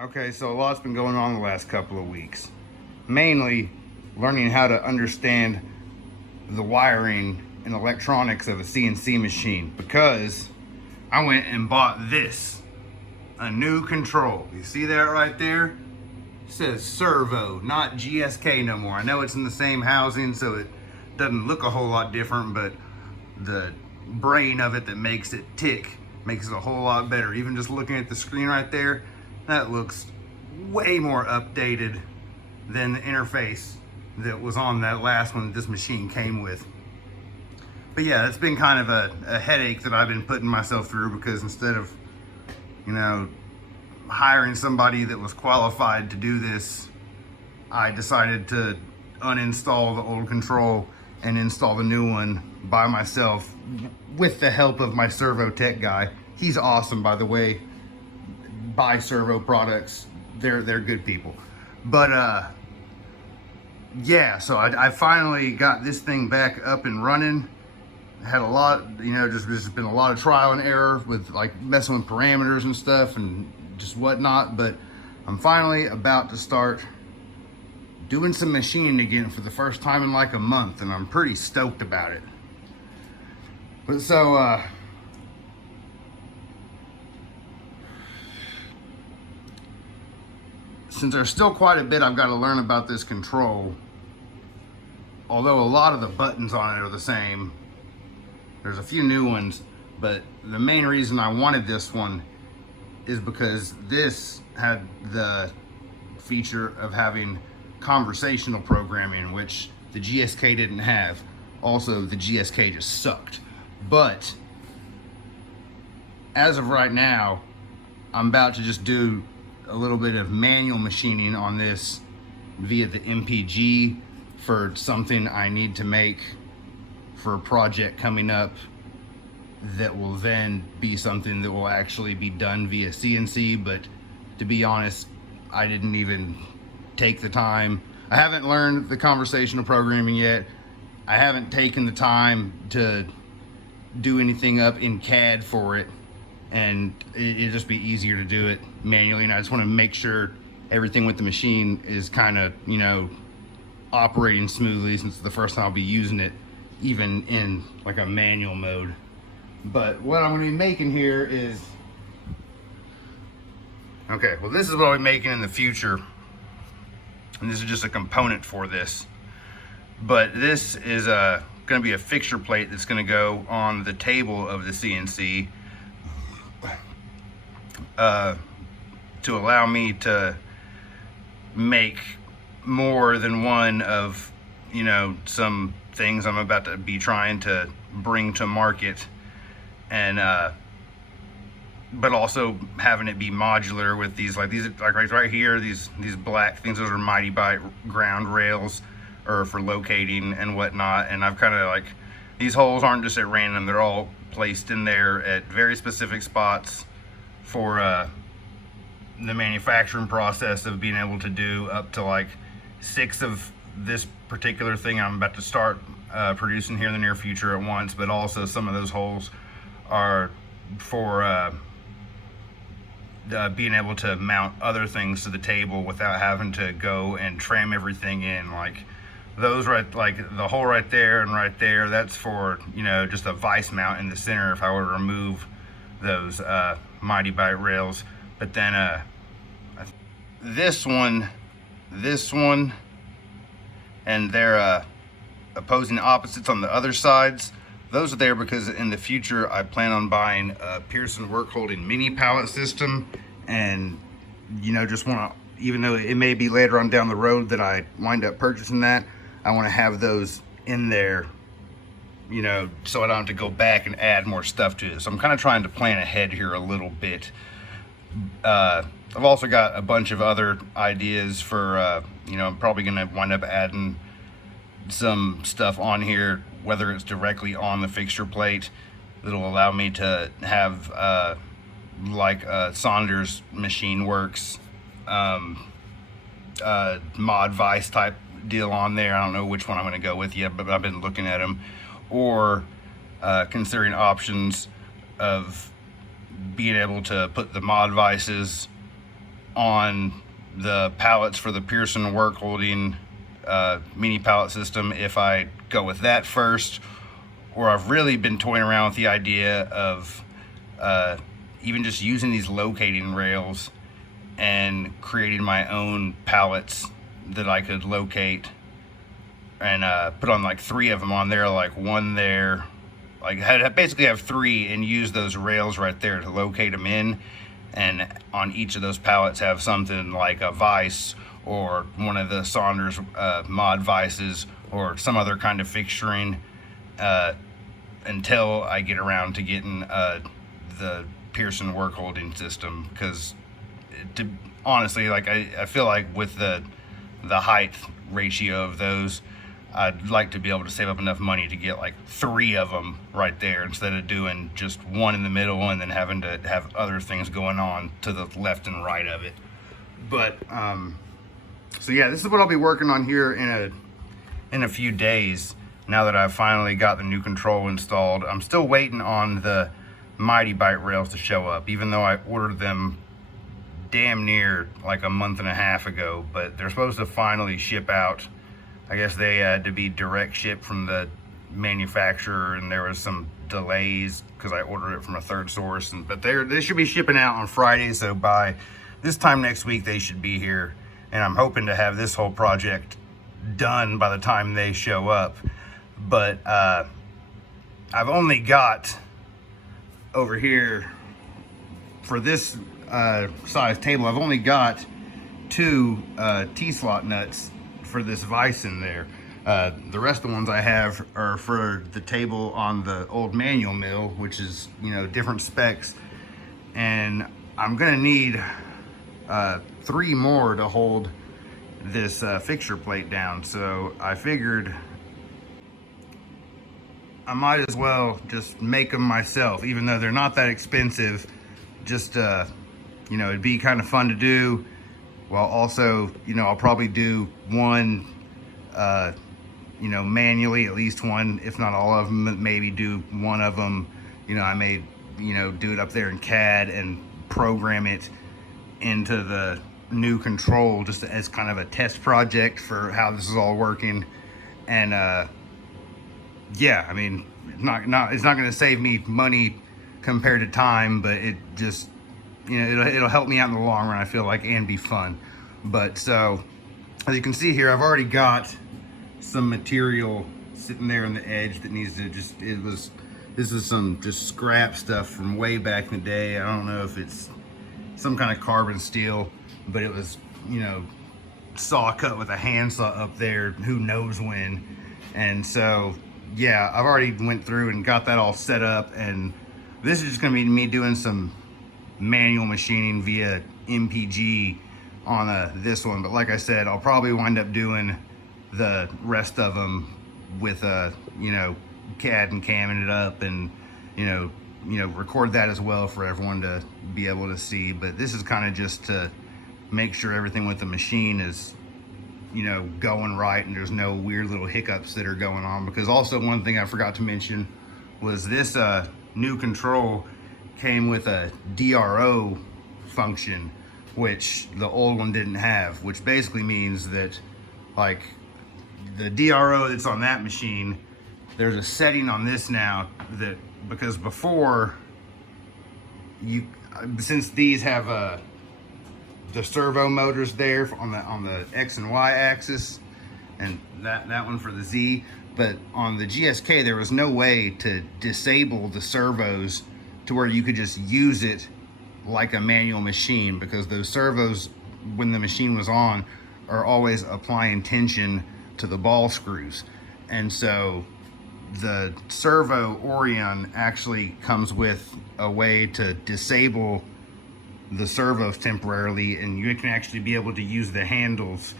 Okay, so a lot's been going on the last couple of weeks. Mainly learning how to understand the wiring and electronics of a CNC machine, because I went and bought this, a new control. You see that right there? It says servo, not GSK no more. I know it's in the same housing, so it doesn't look a whole lot different, but the brain of it that makes it tick makes it a whole lot better. Even just looking at the screen right there, that looks way more updated than the interface that was on that last one that this machine came with. But yeah, it's been kind of a headache that I've been putting myself through, because instead of, hiring somebody that was qualified to do this, I decided to uninstall the old control and install the new one by myself with the help of my servo tech guy. He's awesome, by the way. Buy servo products, they're good people. But yeah, so I finally got this thing back up and running. Had a lot, just been a lot of trial and error with like messing with parameters and stuff and just whatnot. But I'm finally about to start doing some machining again for the first time in like a month, and I'm pretty stoked about it. But so since there's still quite a bit I've got to learn about this control, although a lot of the buttons on it are the same. There's a few new ones, but the main reason I wanted this one is because this had the feature of having conversational programming, which the GSK didn't have. Also, the GSK just sucked. But as of right now, I'm about to just do a little bit of manual machining on this via the MPG for something I need to make for a project coming up that will then be something that will actually be done via CNC. But to be honest, I didn't even take the time. I haven't learned the conversational programming yet. I haven't taken the time to do anything up in CAD for it, and it'd just be easier to do it manually. And I just want to make sure everything with the machine is kind of, operating smoothly, since it's the first time I'll be using it even in like a manual mode. But what I'm going to be making here is, okay, well, this is what I'll be making in the future, and this is just a component for this. But this is going to be a fixture plate that's going to go on the table of the CNC to allow me to make more than one of, some things I'm about to be trying to bring to market, and but also having it be modular with these like right here, these black things. Those are Mighty Bite ground rails, or for locating and whatnot. And I've kind of like, these holes aren't just at random, they're all placed in there at very specific spots for the manufacturing process of being able to do up to like 6 of this particular thing I'm about to start producing here in the near future at once. But also some of those holes are for being able to mount other things to the table without having to go and tram everything in. Like those like the hole right there and right there, that's for, just a vise mount in the center if I were to remove those Mighty Bite rails. But then this one, and their opposing opposites on the other sides, those are there because in the future I plan on buying a Pearson work holding mini pallet system, and just want to, even though it may be later on down the road that I wind up purchasing that, I want to have those in there, so I don't have to go back and add more stuff to it. So I'm kind of trying to plan ahead here a little bit. I've also got a bunch of other ideas for, I'm probably going to wind up adding some stuff on here, whether it's directly on the fixture plate, that'll allow me to have like Saunders Machine Works mod vise type deal on there. I don't know which one I'm going to go with yet, but I've been looking at them, or considering options of being able to put the mod vices on the pallets for the Pearson work holding mini pallet system if I go with that first, or I've really been toying around with the idea of even just using these locating rails and creating my own pallets that I could locate and put on like 3 of them on there, like one there, like basically have 3 and use those rails right there to locate them in, and on each of those pallets have something like a vise or one of the Saunders mod vices or some other kind of fixturing until I get around to getting the Pearson work holding system, because honestly, like I feel like with the height ratio of those, I'd like to be able to save up enough money to get like 3 of them right there instead of doing just one in the middle and then having to have other things going on to the left and right of it. But so yeah, this is what I'll be working on here in a few days now that I've finally got the new control installed. I'm still waiting on the Mighty Bite rails to show up, even though I ordered them damn near like a month and a half ago, but they're supposed to finally ship out. I guess they had to be direct shipped from the manufacturer, and there was some delays because I ordered it from a third source. But they should be shipping out on Friday, so by this time next week they should be here. And I'm hoping to have this whole project done by the time they show up. But I've only got over here for this size table, I've only got 2 T-slot nuts for this vise in there. The rest of the ones I have are for the table on the old manual mill, which is, you know, different specs. And I'm gonna need 3 more to hold this fixture plate down. So I figured I might as well just make them myself, even though they're not that expensive. Just, you know, it'd be kind of fun to do. Well, also, you know, I'll probably do one, you know, manually, at least one, if not all of them, maybe do one of them. You know, I may, you know, do it up there in CAD and program it into the new control just as kind of a test project for how this is all working. And yeah, I mean, it's not going to save me money compared to time, but it just, you know, it'll help me out in the long run, I feel like, and be fun. But so as you can see here, I've already got some material sitting there on the edge that needs to just, this is some just scrap stuff from way back in the day. I don't know if it's some kind of carbon steel, but it was, you know, saw cut with a handsaw up there, who knows when. And so yeah, I've already went through and got that all set up, and this is just gonna be me doing some manual machining via MPG on this one. But like I said, I'll probably wind up doing the rest of them with you know, CAD and camming it up, and you know, record that as well for everyone to be able to see. But this is kind of just to make sure everything with the machine is, you know, going right and there's no weird little hiccups that are going on. Because also one thing I forgot to mention was this new control came with a DRO function, which the old one didn't have, which basically means that, like, the DRO that's on that machine, there's a setting on this now that, because before, since these have the servo motors there on the X and Y axis, and that one for the Z, but on the GSK there was no way to disable the servos to where you could just use it like a manual machine, because those servos, when the machine was on, are always applying tension to the ball screws. And so the servo Orion actually comes with a way to disable the servos temporarily, and you can actually be able to use the handles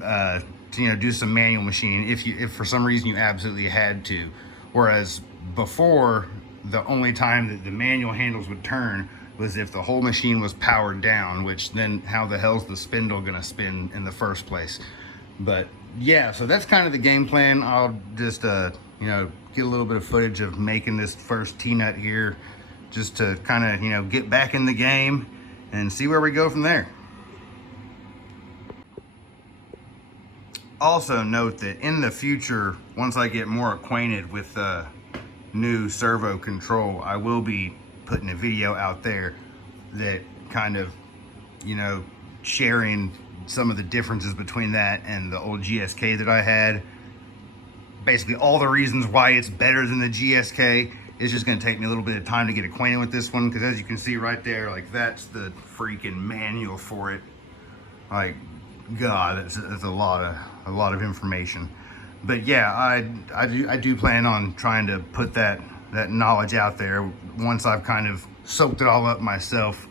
to, you know, do some manual machining if for some reason you absolutely had to. Whereas before, the only time that the manual handles would turn was if the whole machine was powered down, which then how the hell's the spindle gonna spin in the first place? But yeah, so that's kind of the game plan. I'll just you know, get a little bit of footage of making this first T-nut here, just to kind of, you know, get back in the game and see where we go from there. Also note that in the future, once I get more acquainted with new servo control, I will be putting a video out there that kind of, you know, sharing some of the differences between that and the old GSK that I had. Basically all the reasons why it's better than the GSK. It's just going to take me a little bit of time to get acquainted with this one, because as you can see right there, like, that's the freaking manual for it. Like, God, that's a lot of information. But yeah, I do plan on trying to put that knowledge out there once I've kind of soaked it all up myself,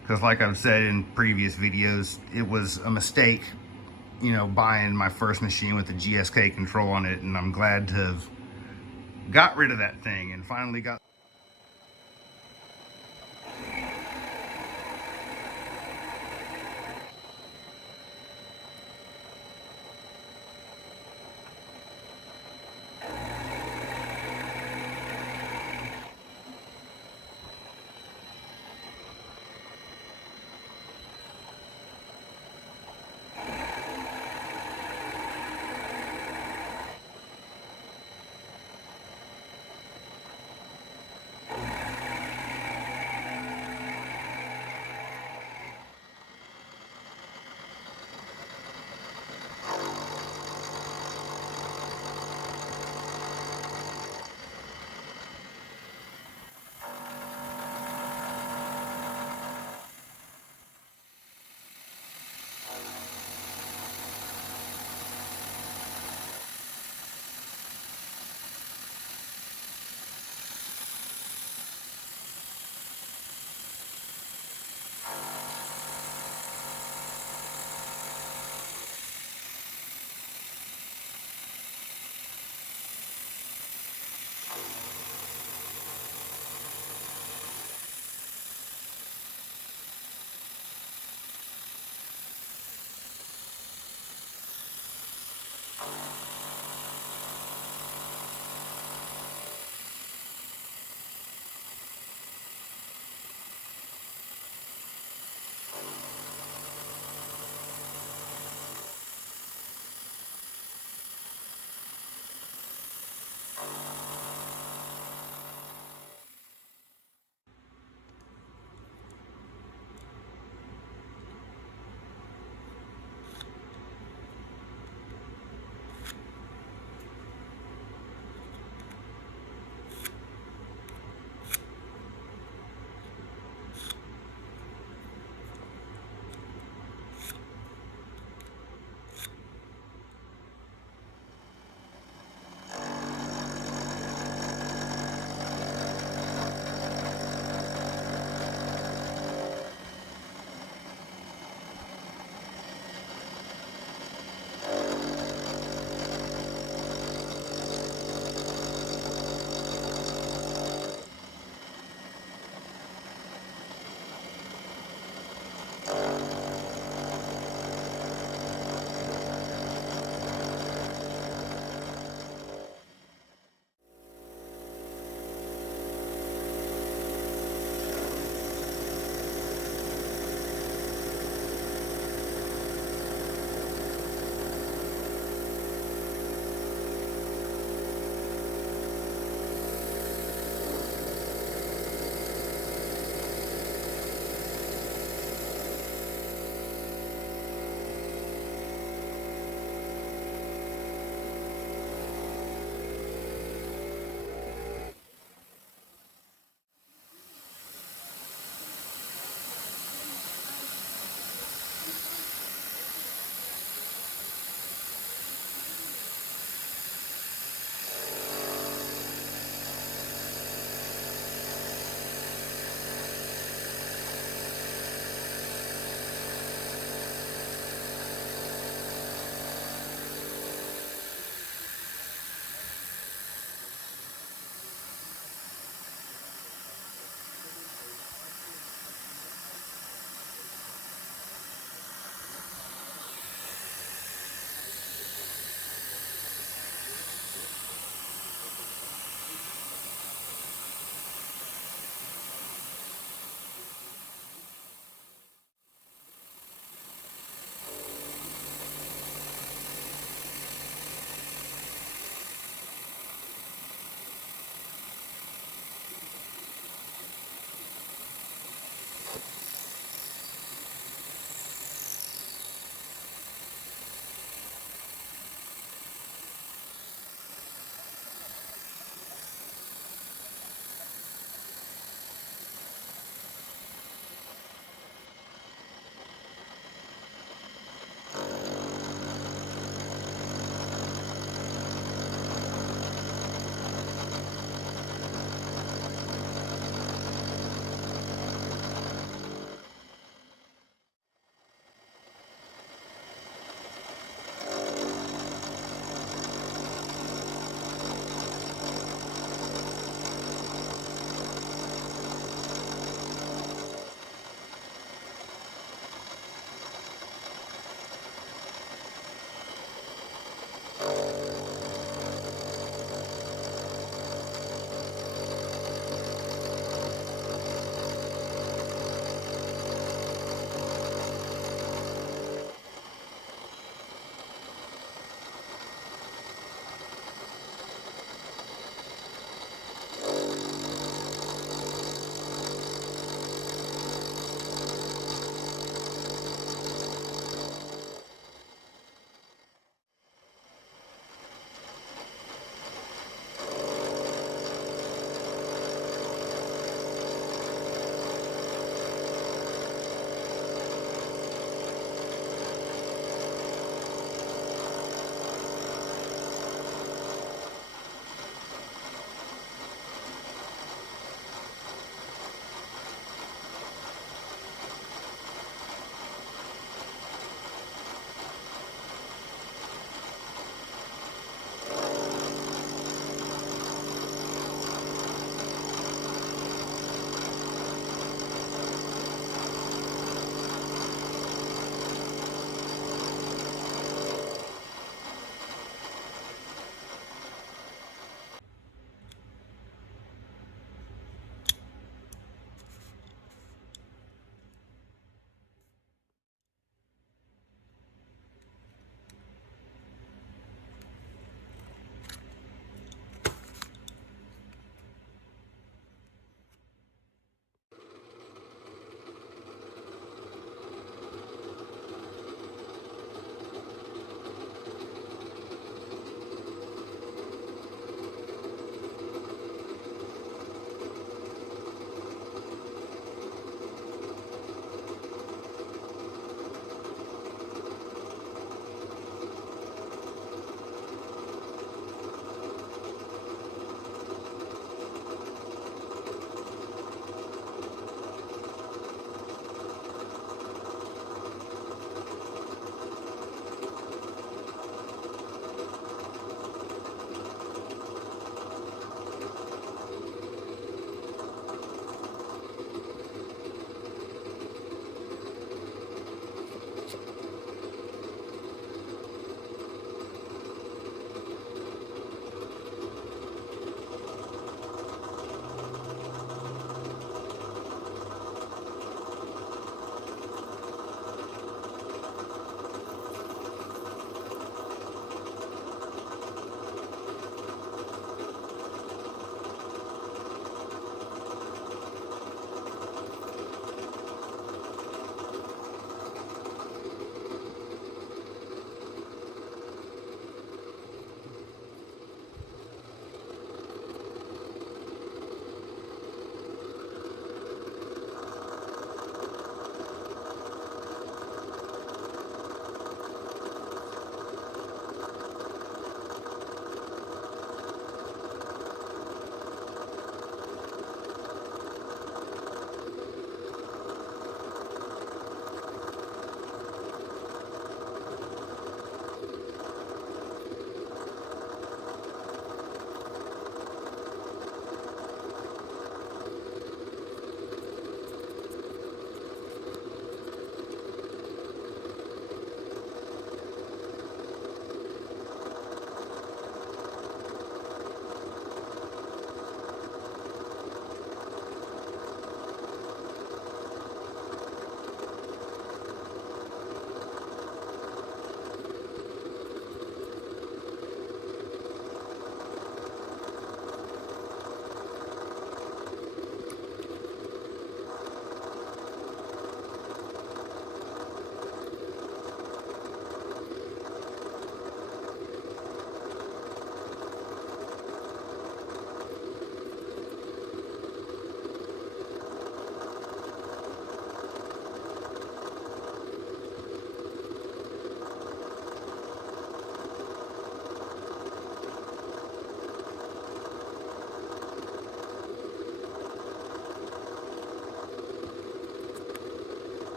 because like I've said in previous videos, it was a mistake, you know, buying my first machine with the GSK control on it, and I'm glad to have got rid of that thing and finally got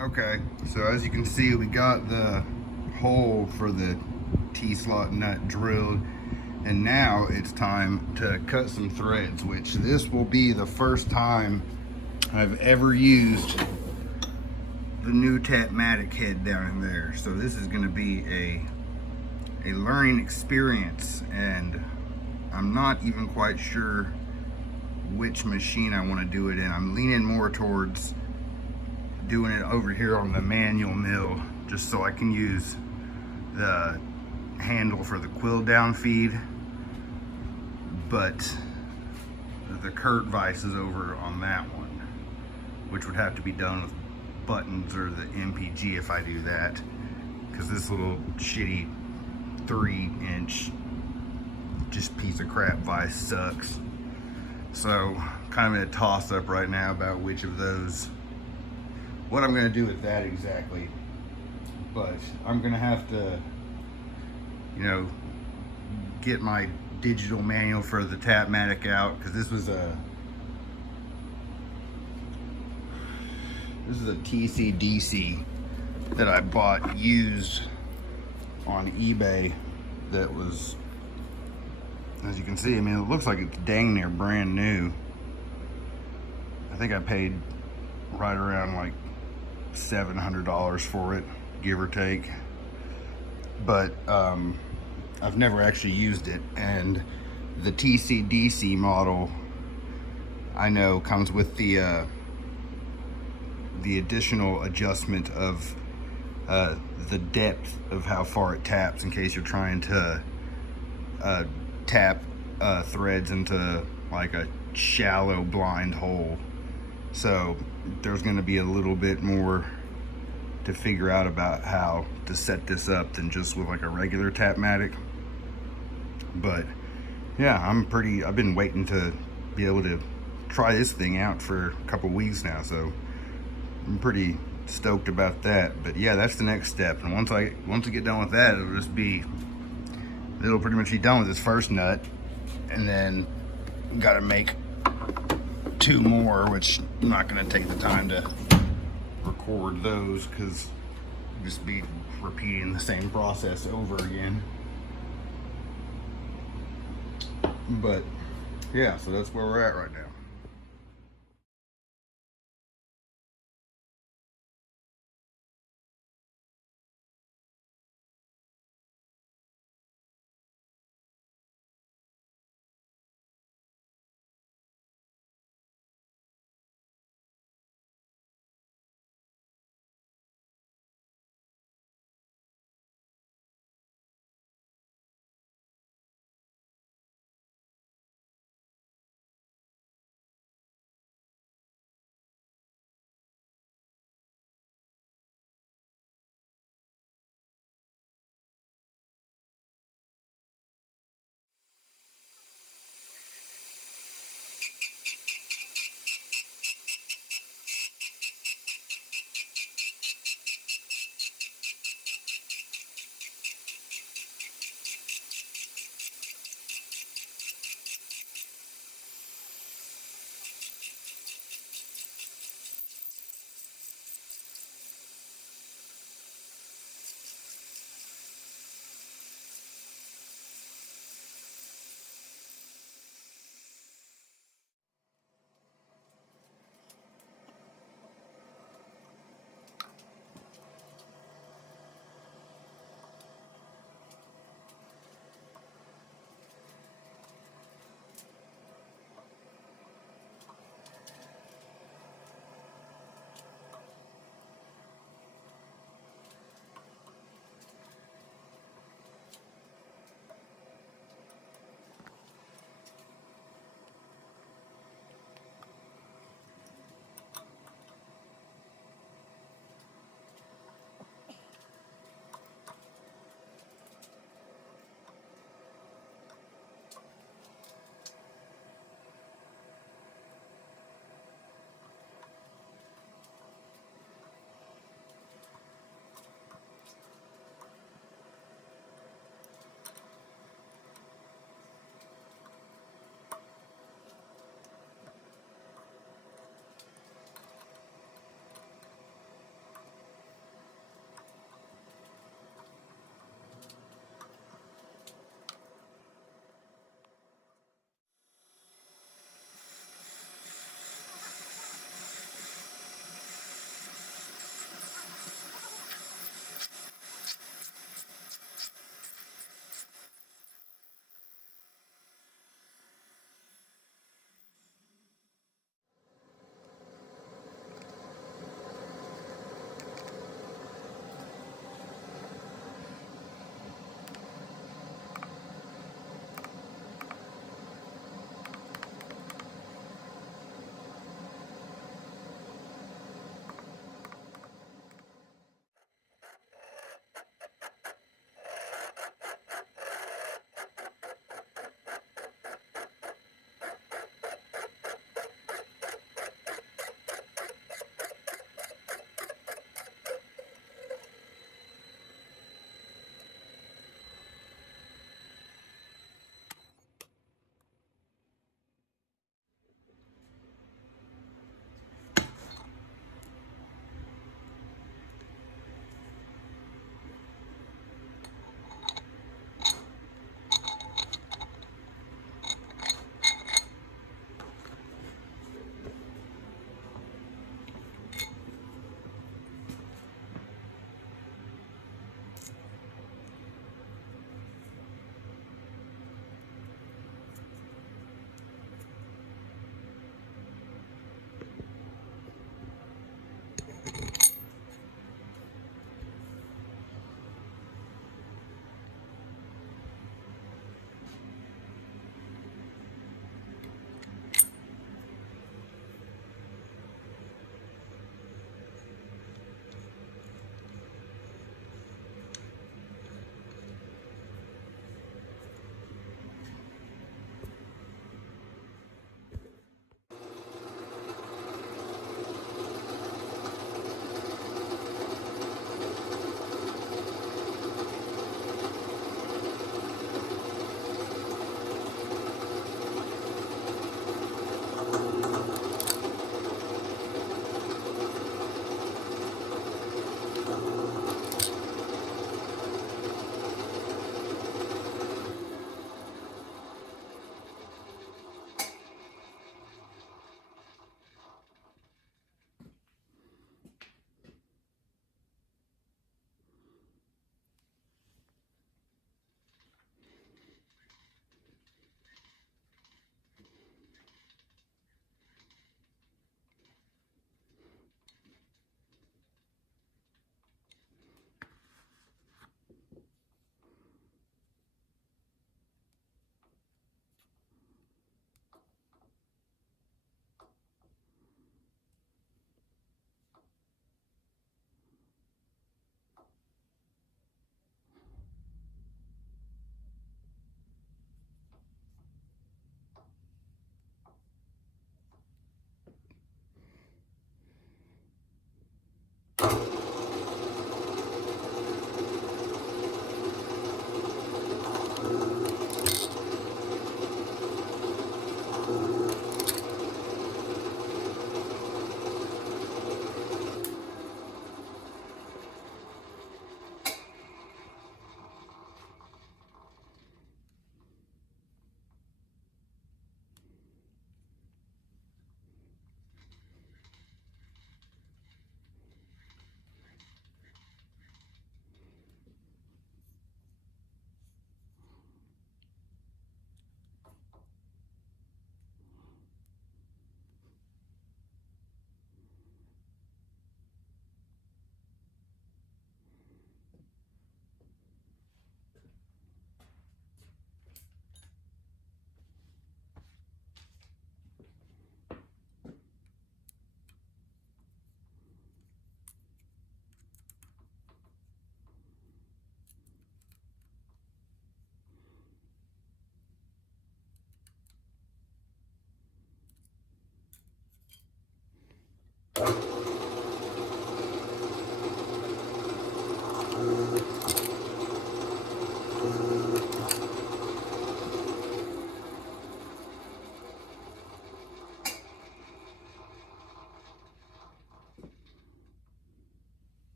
Okay, so as you can see, we got the hole for the T-slot nut drilled, and now it's time to cut some threads, which this will be the first time I've ever used the new Tapmatic head down in there. So this is going to be a learning experience, and I'm not even quite sure which machine I want to do it in. I'm leaning more towards doing it over here on the manual mill, just so I can use the handle for the quill down feed, but the Kurt vise is over on that one, which would have to be done with buttons or the MPG if I do that, because this little shitty 3-inch just piece of crap vise sucks. So kind of in a toss up right now about which of those, what I'm going to do with that exactly. But I'm going to have to, you know, get my digital manual for the Tapmatic out, because this is a TC-DC that I bought used on eBay. That was, as you can see, I mean, it looks like it's dang near brand new. I think I paid right around like $700 for it, give or take. But I've never actually used it, and the TC-DC model I know comes with the additional adjustment of the depth of how far it taps, in case you're trying to tap threads into like a shallow blind hole. So there's going to be a little bit more to figure out about how to set this up than just with like a regular Tapmatic. But yeah, I've been waiting to be able to try this thing out for a couple weeks now, so I'm pretty stoked about that. But yeah, that's the next step, and once I get done with that, it'll pretty much be done with this first nut, and then got to make 2 more, which I'm not going to take the time to record those, because just be repeating the same process over again. But yeah, so that's where we're at right now.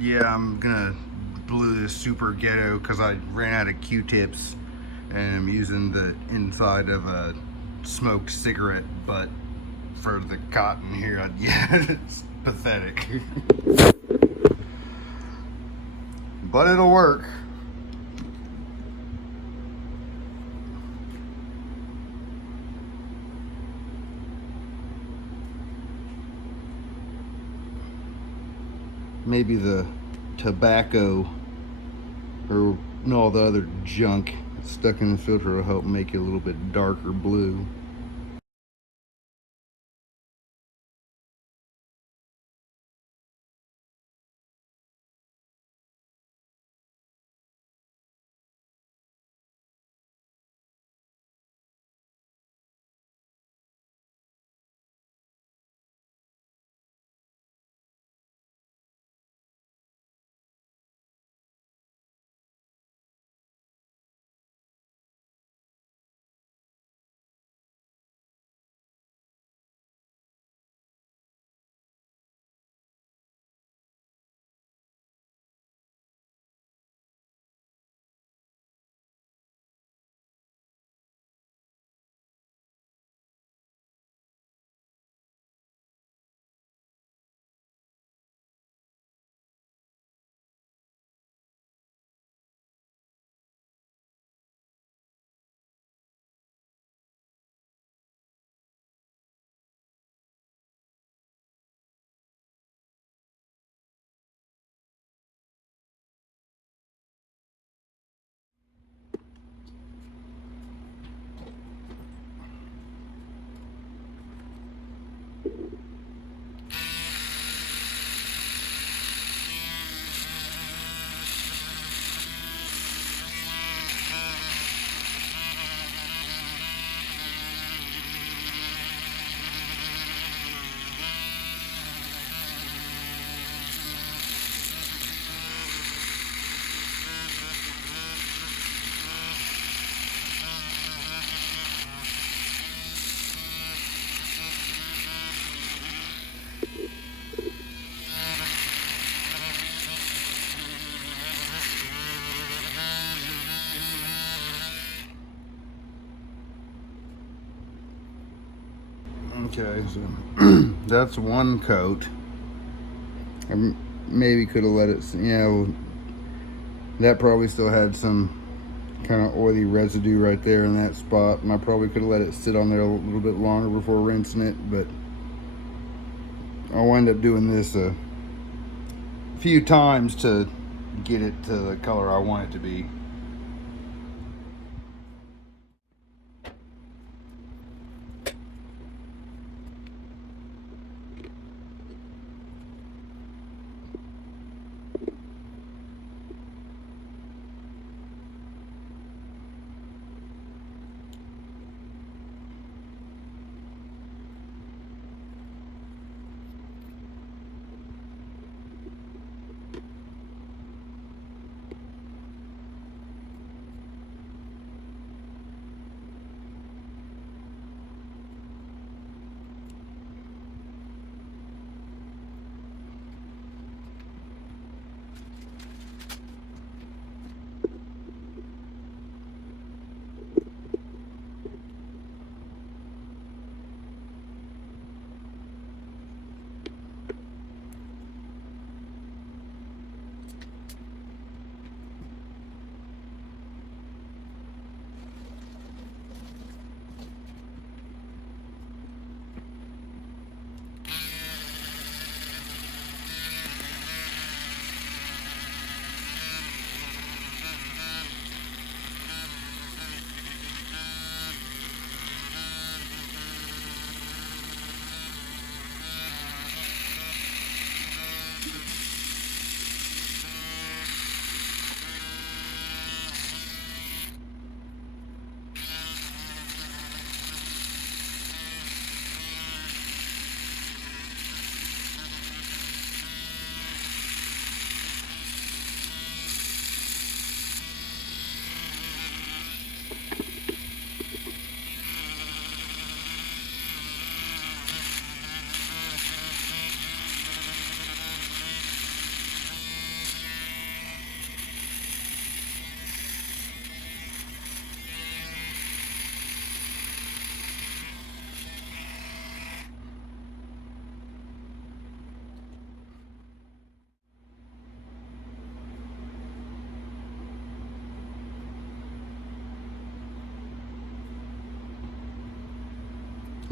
Yeah, I'm gonna glue this super ghetto because I ran out of Q-tips and I'm using the inside of a smoked cigarette butt for the cotton here. Yeah, it's pathetic. But it'll work. Maybe the tobacco or all the other junk stuck in the filter will help make it a little bit darker blue. Okay, so that's one coat. I maybe could have let it, that probably still had some kind of oily residue right there in that spot, and I probably could have let it sit on there a little bit longer before rinsing it, but I'll wind up doing this a few times to get it to the color I want it to be.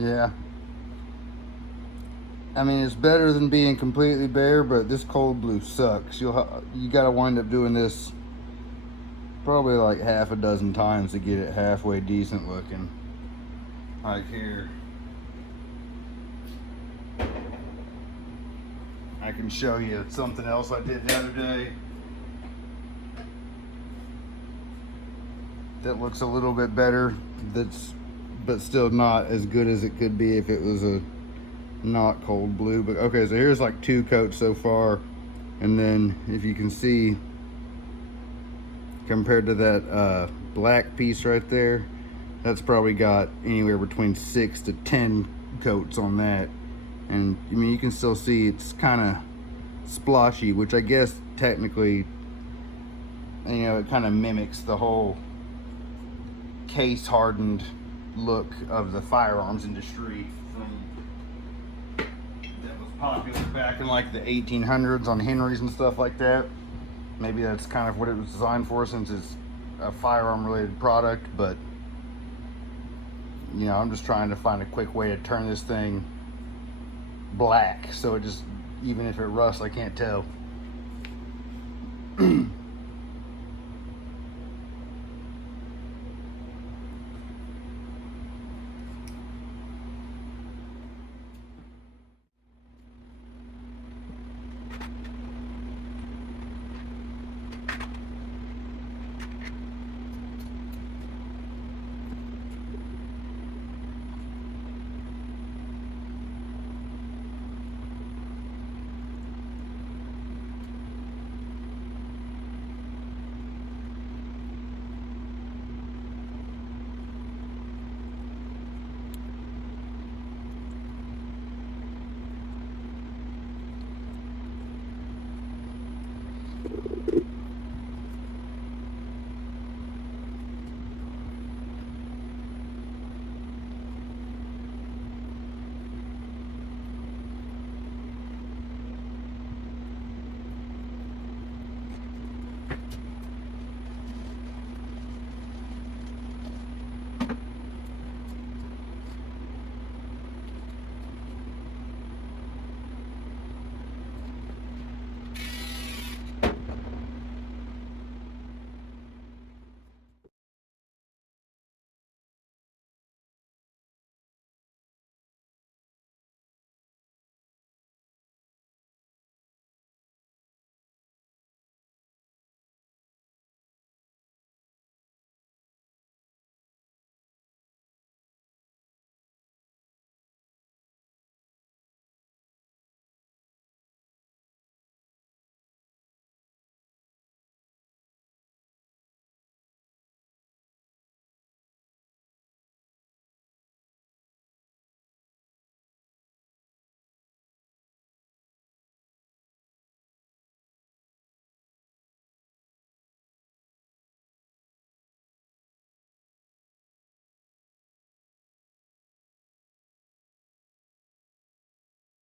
Yeah, I mean, it's better than being completely bare, but this cold blue sucks. You gotta wind up doing this probably like half a dozen times to get it halfway decent looking. Like here, I can show you something else I did the other day that looks a little bit better, but still not as good as it could be if it was a not cold blue. But okay, so here's like 2 coats so far, and then if you can see, compared to that black piece right there, that's probably got anywhere between 6 to 10 coats on that. And I mean, you can still see it's kind of splotchy, which I guess technically, it kind of mimics the whole case hardened look of the firearms industry that was popular back in like the 1800s on Henrys and stuff like that. Maybe that's kind of what it was designed for, since it's a firearm related product. But I'm just trying to find a quick way to turn this thing black, so it just, even if it rusts, I can't tell.